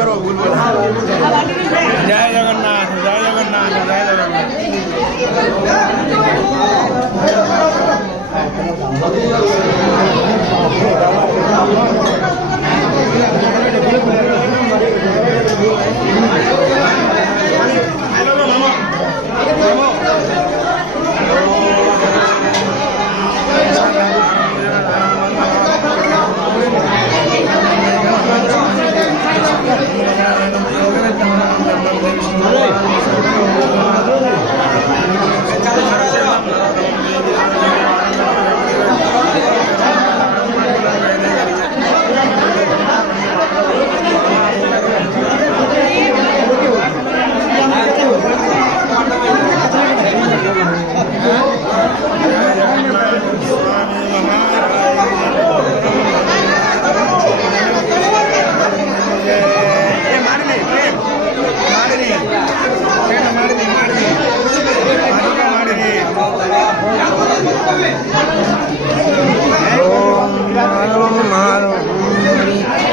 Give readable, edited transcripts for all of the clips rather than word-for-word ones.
जय जगन्नाथ जय जगन्नाथ जय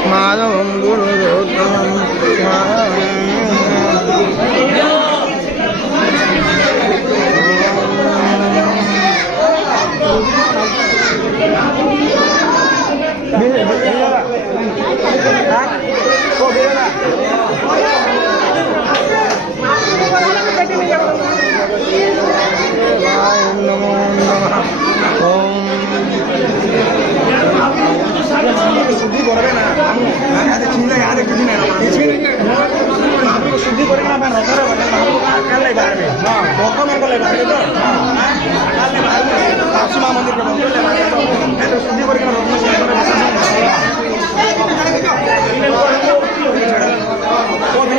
माधवं गुरुरोत्तमं शुद्धि करबे ना चिंता याद शुद्धि करे ना मैं रखा कल ले बाहर में धोखा मेरे को ले बाहर तो कल ले बाहर में काशी मां मंदिर के बंदर ले बाहर तो शुद्धि करके रोकना चाहिए वो भी